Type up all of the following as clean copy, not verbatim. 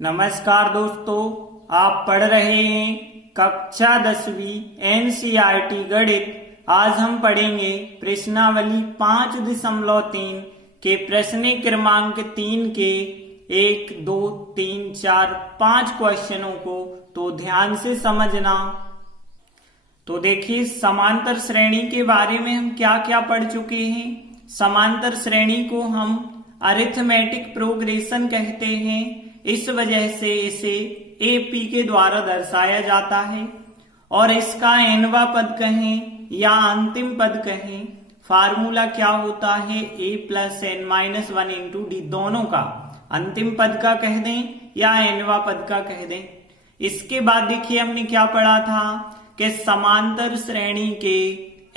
नमस्कार दोस्तों, आप पढ़ रहे हैं कक्षा 10वीं एनसीईआरटी गणित। आज हम पढ़ेंगे प्रश्नावली 5.3 के प्रश्न क्रमांक 3 के 1, 2, 3, 4, 5 क्वेश्चनों को। तो ध्यान से समझना। तो देखिए, समांतर श्रेणी के बारे में हम क्या क्या पढ़ चुके हैं। समांतर श्रेणी को हम अरिथमेटिक प्रोग्रेशन कहते हैं। इस वजह से इसे एपी के द्वारा दर्शाया जाता है और इसका एनवा पद कहें या अंतिम पद कहें, फार्मूला क्या होता है a plus n minus 1 into d. दोनों का अंतिम पद का कह दें या एनवा पद का कह दें। इसके बाद देखिए, हमने क्या पढ़ा था कि समांतर श्रेणी के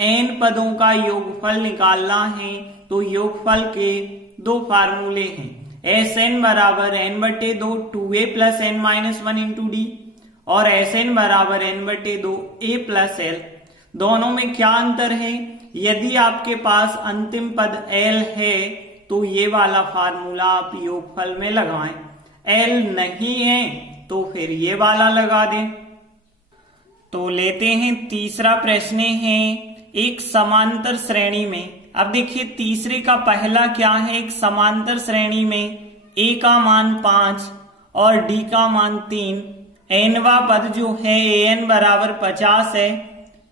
एन पदों का योगफल निकालना है। तो योगफल के दो फार्मूले हैं, एस एन बराबर एन बटे 2 2a plus n minus 1 into d और एस एन बराबर एन बटे 2 a प्लस एल। दोनों में क्या अंतर है? यदि आपके पास अंतिम पद एल है तो ये वाला फार्मूला आप योगफल में लगाएं, एल नहीं है तो फिर ये वाला लगा दें। तो लेते हैं तीसरा प्रश्न है, एक समांतर श्रेणी में। अब देखिए, तीसरे का पहला क्या है, एक समांतर श्रेणी में a का मान 5 और d का मान 3, एनवा पद जो है an बराबर 50 है।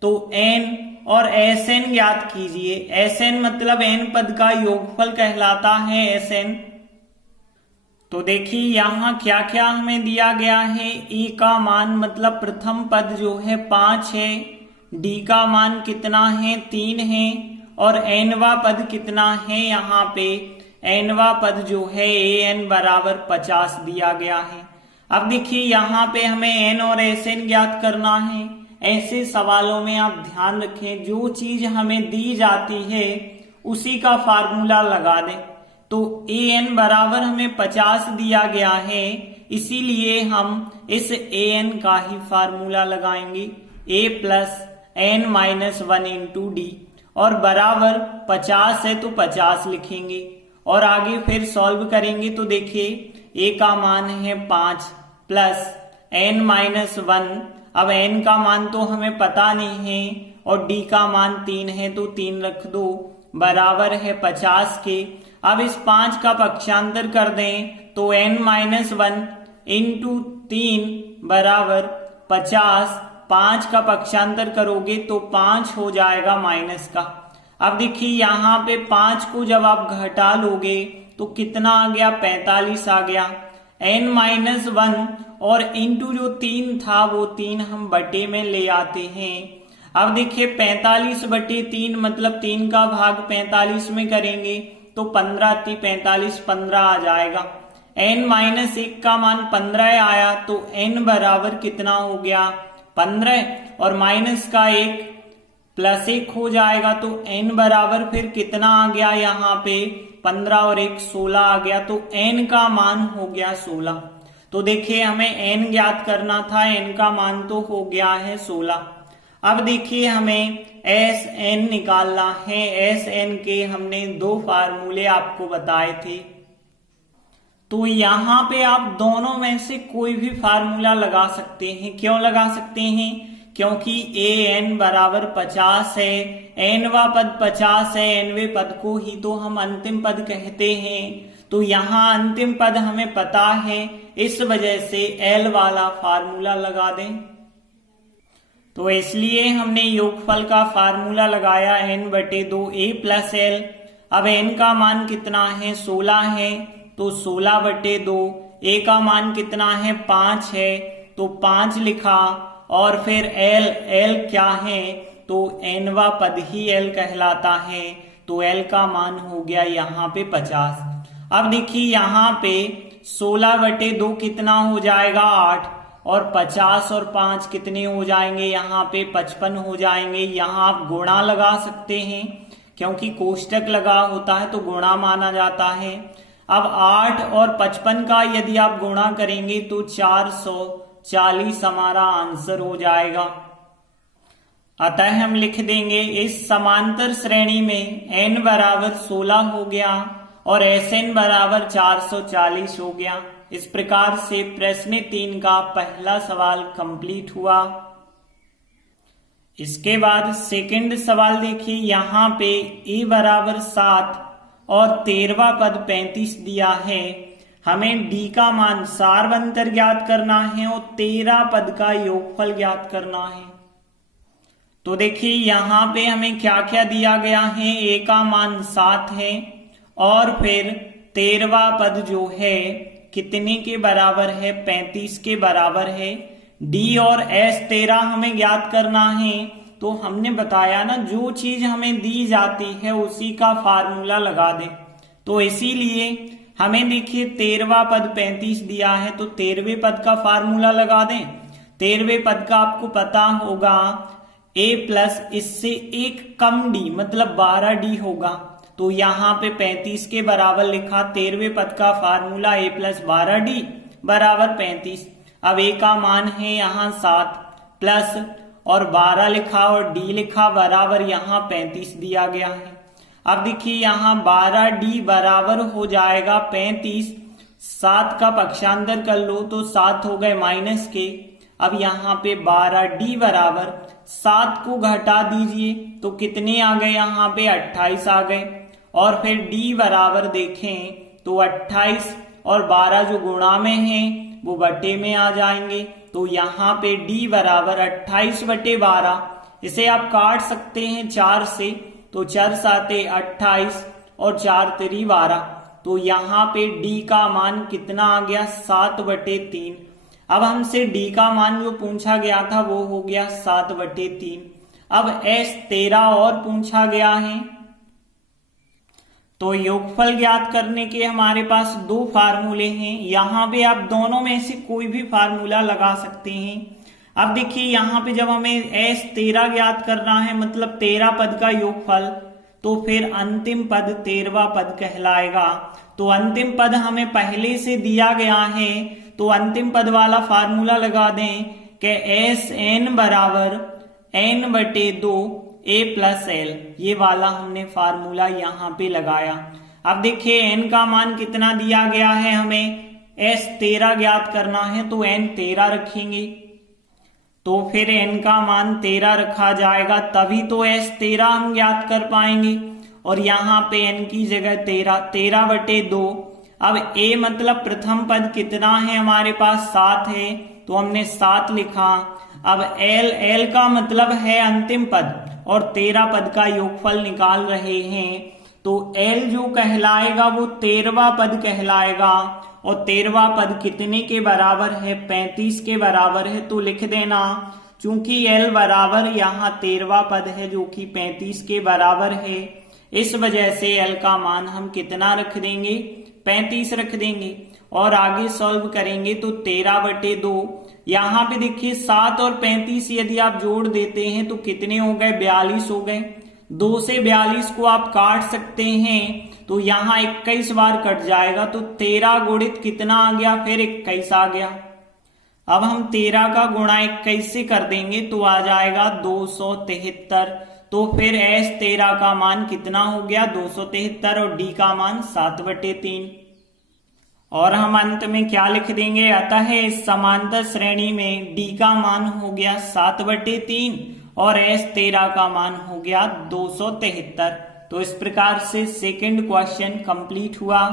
तो n और Sn ज्ञात कीजिए। Sn मतलब n पद का योगफल कहलाता है Sn। तो देखिए, यहाँ क्या क्या हमें दिया गया है। a का मान मतलब प्रथम पद जो है 5 है, d का मान कितना है 3 है और एनवा पद कितना है, यहाँ पे एनवा पद जो है an बराबर 50 दिया गया है। अब देखिए, यहाँ पे हमें n और Sn ज्ञात करना है। ऐसे सवालों में आप ध्यान रखें, जो चीज हमें दी जाती है उसी का फार्मूला लगा दें। तो an बराबर हमें 50 दिया गया है, इसीलिए हम इस an का ही फार्मूला लगाएंगे, a plus n minus 1 into d और बराबर 50 है तो 50 लिखेंगे और आगे फिर सॉल्व करेंगे। तो देखिए, a का मान है 5 प्लस n माइनस 1। अब n का मान तो हमें पता नहीं है और d का मान 3 है तो 3 रख दो, बराबर है 50 के। अब इस 5 का पक्षांतर कर दें तो n माइनस 1 इंटू 3 बराबर 50। 5 का पक्षांतर करोगे तो 5 हो जाएगा माइनस का। अब देखिए, यहाँ पे 5 को जब आप घटा लोगे तो कितना आ गया, 45 आ गया। n माइनस 1 और इंटू जो 3 था वो 3 हम बटे में ले आते हैं। अब देखिए, 45 बटे 3 मतलब 3 का भाग 45 में करेंगे तो 15 × 45 15 आ जाएगा। n माइनस 1 का मान 15 आया तो n बराबर कितना हो गया, 15 और माइनस का 1 प्लस 1 हो जाएगा। तो n बराबर फिर कितना आ गया, यहाँ पे 15 और 1 16 आ गया। तो n का मान हो गया 16। तो देखिए, हमें n ज्ञात करना था, n का मान तो हो गया है 16। अब देखिए, हमें Sn निकालना है। Sn के हमने दो फार्मूले आपको बताए थे। तो यहाँ पे आप दोनों में से कोई भी फार्मूला लगा सकते हैं। क्यों लगा सकते हैं? क्योंकि an बराबर 50 है, एनवा पद 50 है, एनवे पद को ही तो हम अंतिम पद कहते हैं। तो यहाँ अंतिम पद हमें पता है, इस वजह से l वाला फार्मूला लगा दें। तो इसलिए हमने योगफल का फार्मूला लगाया n बटे 2 a प्लस एल। अब n का मान कितना है, 16 है तो 16 बटे 2। a का मान कितना है, 5 है तो 5 लिखा और फिर l क्या है, तो एनवा पद ही l कहलाता है। तो l का मान हो गया यहाँ पे 50। अब देखिए, यहाँ पे 16 बटे 2 कितना हो जाएगा, 8 और 50 और 5 कितने हो जाएंगे, यहाँ पे 55 हो जाएंगे। यहाँ आप गुणा लगा सकते हैं, क्योंकि कोष्टक लगा होता है तो गुणा माना जाता है। अब 8 और 55 का यदि आप गुणा करेंगे तो 440 हमारा आंसर हो जाएगा। अतः हम लिख देंगे, इस समांतर श्रेणी में n बराबर 16 हो गया और Sn बराबर 440 हो गया। इस प्रकार से प्रश्न 3 का पहला सवाल कंप्लीट हुआ। इसके बाद सेकंड सवाल देखिए, यहाँ पे a बराबर 7 और 13वां पद 35 दिया है। हमें d का मान सारवंतर ज्ञात करना है और 13 पद का योगफल ज्ञात करना है। तो देखिए यहाँ पे हमें क्या क्या दिया गया है, a का मान 7 है और फिर 13वां पद जो है कितने के बराबर है, 35 के बराबर है। d और s 13 हमें ज्ञात करना है। तो हमने बताया ना, जो चीज हमें दी जाती है उसी का फार्मूला लगा दे। तो इसीलिए हमें देखिए 13वां पद 35 दिया है, तो 13वें पद का फार्मूला लगा दें। 13वें पद का आपको पता होगा a प्लस इससे एक कम d मतलब 12d होगा। तो यहाँ पे 35 के बराबर लिखा, 13वें पद का फार्मूला a प्लस 12d बराबर 35। अब a का मान है यहाँ 7 प्लस और 12 लिखा और d लिखा बराबर यहाँ 35 दिया गया है। अब देखिए यहाँ 12d बराबर हो जाएगा 35, 7 का पक्षांतर कर लो तो 7 हो गए माइनस के। अब यहाँ पे 12d बराबर 7 को घटा दीजिए तो कितने आ गए, यहाँ पे 28 आ गए। और फिर d बराबर देखें तो 28 और 12 जो गुणा में है वो बटे में आ जाएंगे। तो यहाँ पे d बराबर 28 बटे 12, इसे आप काट सकते हैं 4 से, तो 4 साते 28 और 4 तेरी 12। तो यहाँ पे d का मान कितना आ गया, 7 बटे 3। अब हमसे d का मान जो पूछा गया था वो हो गया 7 बटे 3। अब s 13 और पूछा गया है। तो योगफल ज्ञात करने के हमारे पास 2 फार्मूले हैं। यहाँ पे आप दोनों में से कोई भी फार्मूला लगा सकते हैं। अब देखिए यहाँ पे जब हमें s 13 ज्ञात करना है मतलब 13 पद का योगफल, तो फिर अंतिम पद 13वां पद कहलाएगा। तो अंतिम पद हमें पहले से दिया गया है, तो अंतिम पद वाला फार्मूला लगा दें कि s n बराबर n बटे 2 a प्लस l, ये वाला हमने फार्मूला यहाँ पे लगाया। अब देखिए n का मान कितना दिया गया है, हमें s 13 ज्ञात करना है तो n 13 रखेंगे। तो फिर n का मान 13 रखा जाएगा, तभी तो s 13 हम ज्ञात कर पाएंगे। और यहाँ पे n की जगह 13 बटे 2। अब a मतलब प्रथम पद कितना है, हमारे पास 7 है, तो हमने 7 लिखा। अब l का मतलब है अंतिम पद और 13 पद का योगफल निकाल रहे हैं। तो l जो कहलाएगा वो 13वां पद कहलाएगा। और 13वां पद कितने के बराबर है, 35 के बराबर है। तो लिख देना, चूंकि l बराबर यहाँ 13वां पद है जो कि 35 के बराबर है, इस वजह से l का मान हम कितना रख देंगे, 35 रख देंगे। और आगे सॉल्व करेंगे तो 13 बटे 2, यहाँ पे देखिए 7 और 35 यदि आप जोड़ देते हैं तो कितने हो गए, 42 हो गए। 2 से 42 को आप काट सकते हैं, तो यहाँ 21 बार कट जाएगा, तो 13 गुणित कितना आ गया, फिर 21 आ गया। अब हम 13 का गुणा 21 से कर देंगे तो आ जाएगा 273। तो फिर s 13 का मान कितना हो गया, 273 और d का मान 7 बटे 3। और हम अंत में क्या लिख देंगे, अतः इस समांतर श्रेणी में d का मान हो गया 7 बटे 3 और s 13 का मान हो गया 273। तो इस प्रकार से सेकंड क्वेश्चन कंप्लीट हुआ।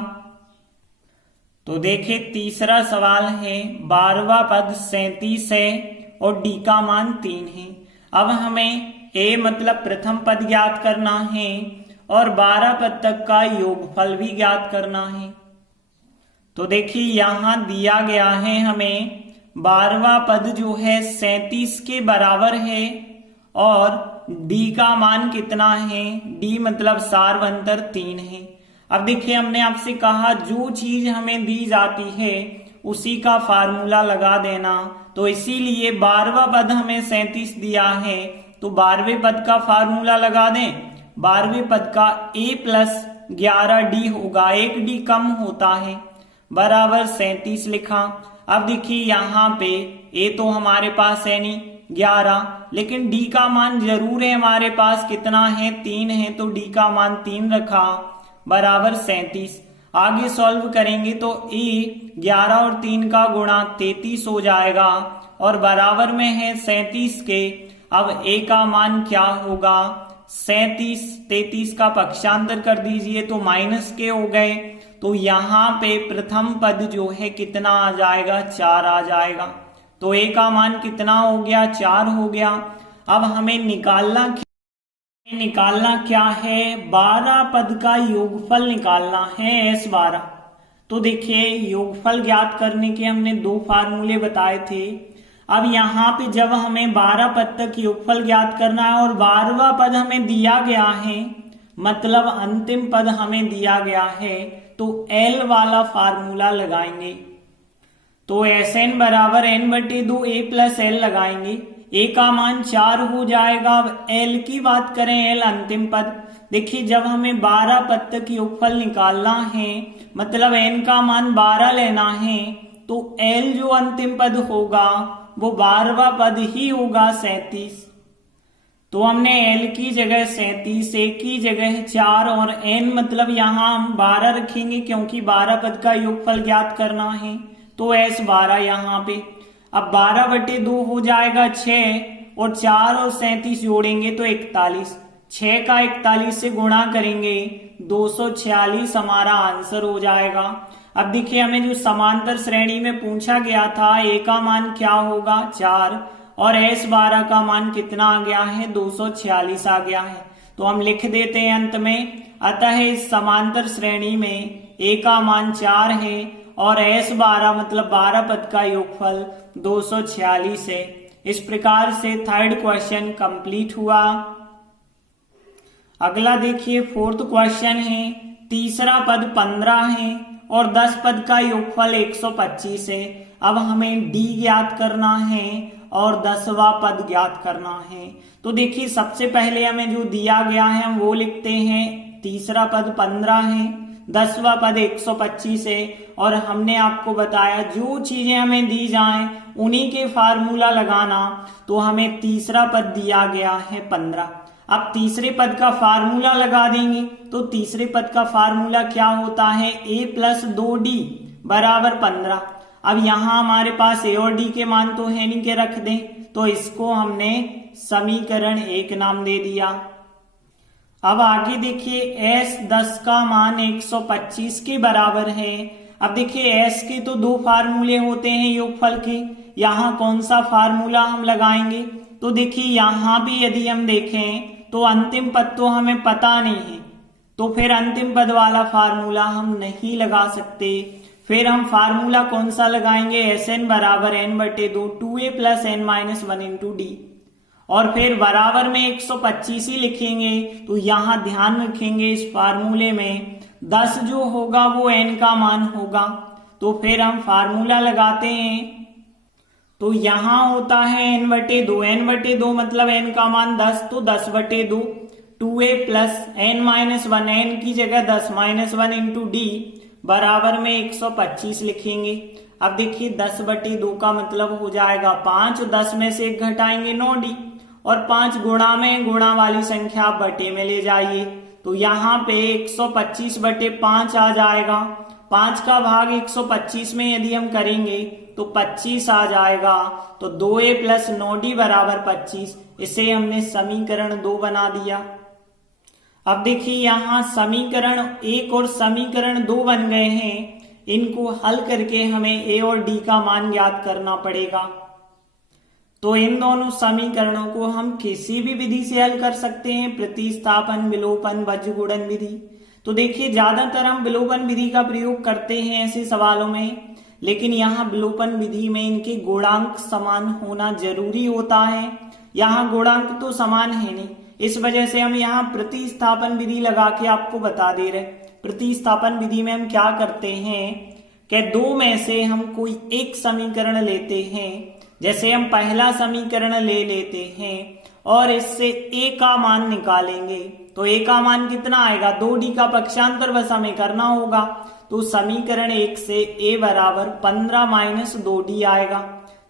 तो देखिए तीसरा सवाल है, 12वां पद 37 है और d का मान 3 है। अब हमें a मतलब प्रथम पद ज्ञात करना है और 12 पद तक का योगफल भी ज्ञात करना है। तो देखिए यहाँ दिया गया है हमें 12वां पद जो है 37 के बराबर है और d का मान कितना है, d मतलब सारवंतर 3 है। अब देखिए हमने आपसे कहा जो चीज हमें दी जाती है उसी का फार्मूला लगा देना। तो इसीलिए 12वां पद हमें 37 दिया है तो 12वें पद का फार्मूला लगा दें। 12वें पद का a प्लस 11d होगा, 1d कम होता है, बराबर 37 लिखा। अब देखिए यहाँ पे a तो हमारे पास है नहीं 11, लेकिन d का मान जरूर है हमारे पास, कितना है 3 है, तो d का मान 3 रखा, बराबर 37। आगे सॉल्व करेंगे तो ए 11 और 3 का गुणा 33 हो जाएगा और बराबर में है 37 के। अब ए का मान क्या होगा, 37, 33 का पक्षांतर कर दीजिए तो माइनस के हो गए। तो यहाँ पे प्रथम पद जो है कितना आ जाएगा, 4 आ जाएगा। तो ए का मान कितना हो गया, 4 हो गया। अब हमें निकालना क्या है, 12 पद का योगफल निकालना है S12। तो देखिए योगफल ज्ञात करने के हमने 2 फार्मूले बताए थे। अब यहाँ पे जब हमें 12 पद तक योगफल ज्ञात करना है और 12वां पद हमें दिया गया है, मतलब अंतिम पद हमें दिया गया है, तो L वाला फार्मूला लगाएंगे। तो Sn बराबर n/2 a प्लस L लगाएंगे। a का मान 4 हो जाएगा। अब L की बात करें, L अंतिम पद। देखिए जब हमें 12 पद तक योगफल निकालना है, मतलब n का मान 12 लेना है, तो L जो अंतिम पद होगा वो 12वां पद ही होगा, 37। तो हमने L की जगह 37, A की जगह 4 और N मतलब यहाँ हम 12 रखेंगे क्योंकि 12 पद का योगफल ज्ञात करना है। तो S12 यहाँ पे। अब 12/2 हो जाएगा 6 और 4 और 37 जोड़ेंगे तो 41। 6 का 41 से गुणा करेंगे 246 हमारा आंसर हो जाएगा। अब देखिए हमें जो समांतर श्रेणी में पूछा गया था, ए का मान क्या होगा, 4 और S12 का मान कितना आ गया है, 246 आ गया है। तो हम लिख देते हैं अंत में, अतः इस समांतर श्रेणी में ए का मान 4 है और S12 मतलब 12 पद का योगफल 246 है। इस प्रकार से थर्ड क्वेश्चन कंप्लीट हुआ। अगला देखिए फोर्थ क्वेश्चन है, तीसरा पद 15 है और 10 पद का योगफल 125 है। अब हमें डी ज्ञात करना है और 10वां पद ज्ञात करना है। तो देखिए सबसे पहले हमें जो दिया गया है हम वो लिखते हैं। तीसरा पद 15 है, 10वां पद 125 है और हमने आपको बताया जो चीजें हमें दी जाएं उन्हीं के फार्मूला लगाना। तो हमें तीसरा पद दिया गया है 15। अब तीसरे पद का फार्मूला लगा देंगे। तो तीसरे पद का फार्मूला क्या होता है, a प्लस 2d बराबर 15। अब यहाँ हमारे पास a और d के मान तो है नहीं के रख दें, तो इसको हमने समीकरण 1 नाम दे दिया। अब आगे देखिए s 10 का मान 125 के बराबर है। अब देखिए s के तो 2 फार्मूले होते हैं योगफल के, यहाँ कौन सा फार्मूला हम लगाएंगे। तो देखिए यहाँ भी यदि हम देखें तो अंतिम पद तो हमें पता नहीं है, तो फिर अंतिम पद वाला फार्मूला हम नहीं लगा सकते। फिर हम फार्मूला कौन सा लगाएंगे, Sn बराबर n/2 2a plus n-1 into d और फिर बराबर में 125 ही लिखेंगे। तो यहाँ ध्यान रखेंगे इस फार्मूले में 10 जो होगा वो n का मान होगा। तो फिर हम फार्मूला लगाते हैं। तो यहाँ होता है n/2, n/2 मतलब n का मान 10, तो 10/2 2a प्लस n-1, n की जगह 10-1 इंटू डी बराबर में 125 लिखेंगे। अब देखिए 10/2 का मतलब हो जाएगा 5, 10 में से 1 घटाएंगे 9d और 5 गुणा में गुणा वाली संख्या आप बटे में ले जाइए। तो यहाँ पे 125/5 आ जाएगा। 5 का भाग 125 में यदि हम करेंगे तो 25 आ जाएगा। तो 2a प्लस 9d बराबर 25। इसे हमने समीकरण 2 बना दिया। अब देखिए यहाँ समीकरण 1 और समीकरण 2 बन गए हैं। इनको हल करके हमें a और d का मान ज्ञात करना पड़ेगा। तो इन दोनों समीकरणों को हम किसी भी विधि से हल कर सकते हैं, प्रतिस्थापन, विलोपन, वज्रगुणन विधि। तो देखिए ज्यादातर हम विलोपन विधि का प्रयोग करते हैं ऐसे सवालों में, लेकिन यहाँ विलोपन विधि में इनके गुणांक समान होना जरूरी होता है। यहाँ गुणांक तो समान है नहीं, इस वजह से हम यहाँ प्रतिस्थापन विधि लगा के आपको बता दे रहे। प्रतिस्थापन विधि में हम क्या करते हैं कि 2 में से हम कोई एक समीकरण लेते हैं। जैसे हम पहला समीकरण ले लेते हैं और इससे a का मान निकालेंगे। तो a का मान कितना आएगा, 2d का पक्षांतर बस हमें करना होगा। तो समीकरण 1 से a बराबर 15 - 2d आएगा।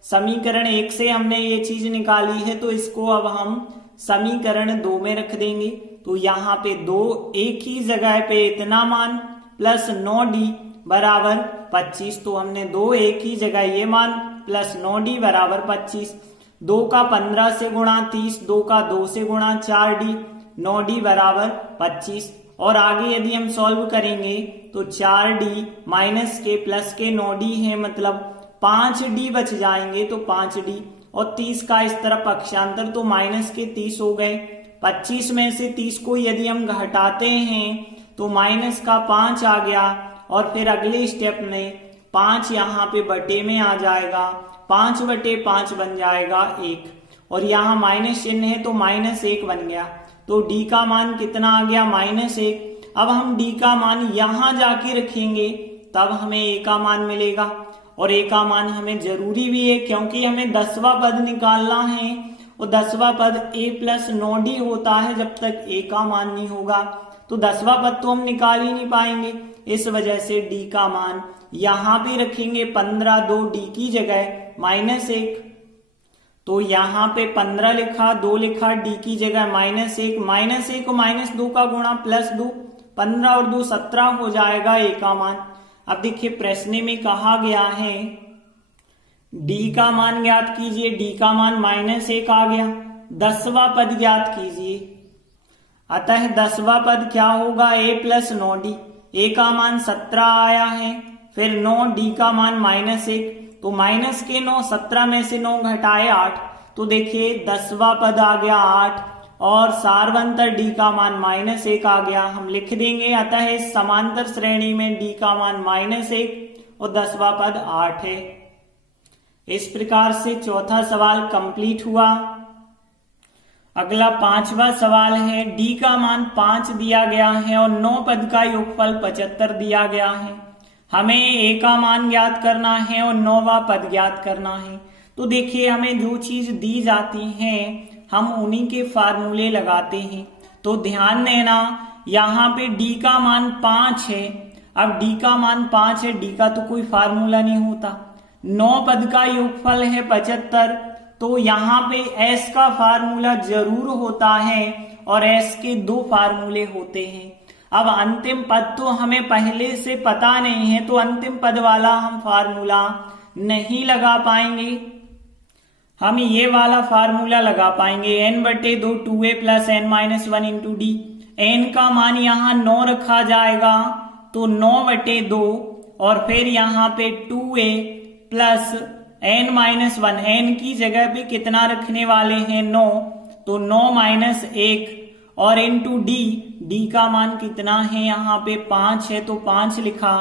समीकरण 1 से हमने ये चीज निकाली है, तो इसको अब हम समीकरण 2 में रख देंगे। तो यहाँ पे 2 एक ही जगह पे इतना मान प्लस 9d बराबर 25। तो हमने 2 a की जगह ये मान प्लस 9d बराबर 25। 2 का 15 से गुणा 30, 2 का 2 से गुणा 4d, 9d बराबर 25। और आगे यदि हम सॉल्व करेंगे तो 4d माइनस के प्लस के 9d है, मतलब 5d बच जाएंगे, तो 5d और 30 का इस तरफ पक्षांतर तो माइनस के 30 हो गए। 25 में से 30 को यदि हम घटाते हैं तो माइनस का 5 आ गया, और फिर अगले स्टेप में 5 यहाँ पे बटे में आ जाएगा, 5 बटे 5 बन जाएगा 1, और यहाँ माइनस चिन्ह है तो माइनस 1 बन गया। तो d का मान कितना आ गया, -1। अब हम d का मान यहां जाके रखेंगे तब हमें a का मान मिलेगा, और a का मान हमें जरूरी भी है क्योंकि हमें 10वां पद निकालना है, और 10वां पद a प्लस 9d होता है जब तक a का मान नहीं होगा। तो 10वां पद तो हम निकाल ही नहीं पाएंगे, इस वजह से d का मान यहां पे रखेंगे 15, 2d की जगह -1। तो यहाँ पे 15 लिखा, 2 लिखा, d की जगह -1, -1 को -2 का गुणा +2, 15 और 2 17 हो जाएगा a का मान। अब देखिए प्रश्न में कहा गया है d का मान ज्ञात कीजिए, d का मान -1 आ गया। 10वां पद ज्ञात कीजिए, अतः 10वां पद क्या होगा, a प्लस 9d, a का मान 17 आया है, फिर 9d का मान -1, तो माइनस के 9, 17 में से 9 घटाए 8, तो देखिए 10वां पद आ गया 8, और सारवंतर d का मान -1 आ गया। हम लिख देंगे, अतः इस समांतर श्रेणी में d का मान -1 और 10वां पद 8 है। इस प्रकार से चौथा सवाल कंप्लीट हुआ। अगला 5वां सवाल है, d का मान 5 दिया गया है और 9 पद का योगफल 75 दिया गया है। हमें a का मान ज्ञात करना है और 9वां पद ज्ञात करना है। तो देखिए हमें जो चीज दी जाती है हम उन्हीं के फार्मूले लगाते हैं। तो ध्यान देना, यहाँ पे d का मान 5 है। अब d का मान 5 है, d का तो कोई फार्मूला नहीं होता। 9 पद का योगफल है 75, तो यहाँ पे s का फार्मूला जरूर होता है और s के 2 फार्मूले होते हैं। अब अंतिम पद तो हमें पहले से पता नहीं है, तो अंतिम पद वाला हम फार्मूला नहीं लगा पाएंगे। हम ये वाला फार्मूला लगा पाएंगे, n/2 2a plus n-1 into D. n का मान यहाँ 9 रखा जाएगा, तो 9/2, और फिर यहाँ पे 2a प्लस n-1, n की जगह पे कितना रखने वाले हैं 9, तो 9 - 1, और इंटू d का मान कितना है यहाँ पे 5 है, तो 5 लिखा,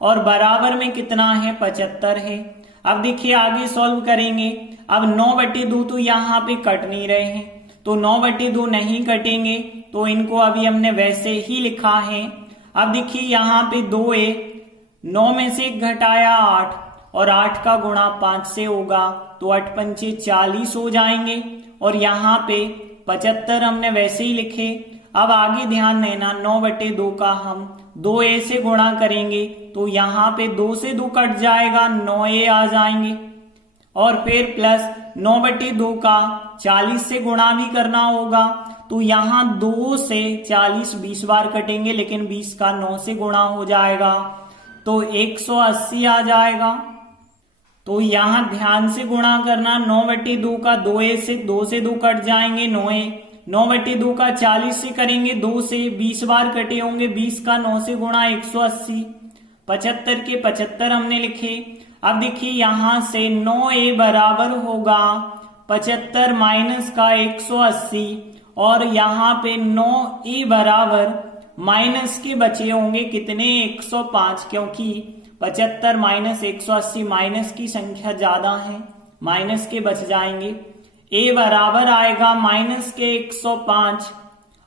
और बराबर में कितना है 75 है। अब देखिए आगे सॉल्व करेंगे। अब 9/2 तो यहाँ पे कट नहीं रहे हैं, तो 9/2 नहीं कटेंगे, तो इनको अभी हमने वैसे ही लिखा है। अब देखिए यहाँ पे 2a, 9 में से 1 घटाया 8, और 8 का गुणा 5 से होगा, तो 8 पंचे 40 हो जाएंगे, और यहाँ पे 75 हमने वैसे ही लिखे। अब आगे ध्यान देना, 9/2 का हम 2a से गुणा करेंगे, तो यहाँ पे 2 से 2 कट जाएगा, 9a आ जाएंगे, और फिर प्लस 9/2 का 40 से गुणा भी करना होगा, तो यहाँ 2 से 40 20 बार कटेंगे, लेकिन 20 का 9 से गुणा हो जाएगा, तो 180 आ जाएगा। तो यहाँ ध्यान से गुणा करना, 9/2 का 2a से 2 कट जाएंगे, 9a, 9/2 का 40 से करेंगे, 2 से 20 बार कटे होंगे, 20 का 9 से गुणा 180, 75 के 75 हमने लिखे। अब देखिए यहाँ से 9a बराबर होगा 75 माइनस का 180, और यहाँ पे 9a बराबर माइनस के बचे होंगे कितने 105, क्योंकि 75 माइनस 180 माइनस की संख्या ज्यादा है, माइनस के बच जाएंगे। a बराबर आएगा माइनस के 105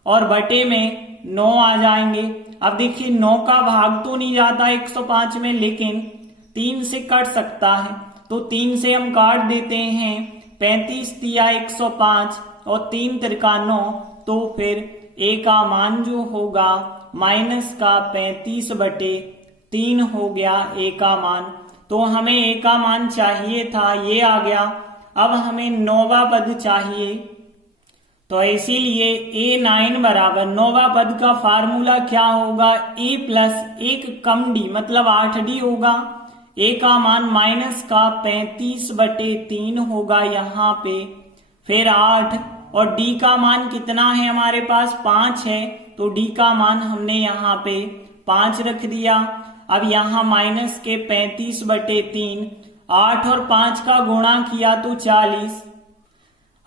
और बटे में 9 आ जाएंगे। अब देखिए 9 का भाग तो नहीं जाता 105 में, लेकिन 3 से कट सकता है, तो 3 से हम काट देते हैं। 35 तिया 105 और 3 तिरका 9, तो फिर a का मान जो होगा माइनस का 35/3 हो गया a का मान। तो हमें a का मान चाहिए था, ये आ गया। अब हमें 9वां पद चाहिए, तो इसीलिए A9 बराबर 9वां पद का फार्मूला क्या होगा, A प्लस 1 कम D मतलब 8D होगा। A का मान माइनस का 35/3 होगा यहाँ पे, फिर 8 और D का मान कितना है हमारे पास 5 है, तो D का मान हमने यहाँ पे 5 रख दिया। अब यहाँ माइनस के 35/3, 8 और 5 का गुणा किया तो 40।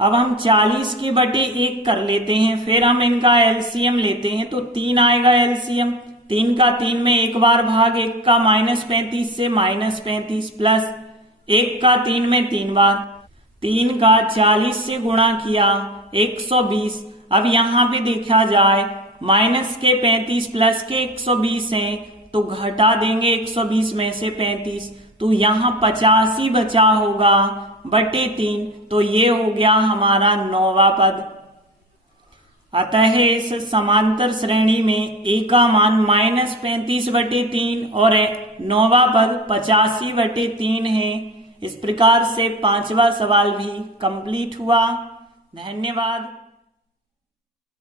अब हम 40 के बटे 1 कर लेते हैं, फिर हम इनका एलसीएम लेते हैं तो 3 आएगा एलसीएम। 3 का 3 में एक बार भाग, 1 का -35 से -35 प्लस 1 का 3 में 3 बार, 3 का 40 से गुणा किया 120। अब यहाँ पे देखा जाए माइनस के 35 प्लस के 120 हैं तो घटा देंगे 120 में से 35, तो यहाँ 85 बचा होगा बटे 3, तो ये हो गया हमारा 9वां पद। अतः इस समांतर श्रेणी में A का मान -35/3 और 9वां पद 85/3 है। इस प्रकार से 5वां सवाल भी कंप्लीट हुआ। धन्यवाद।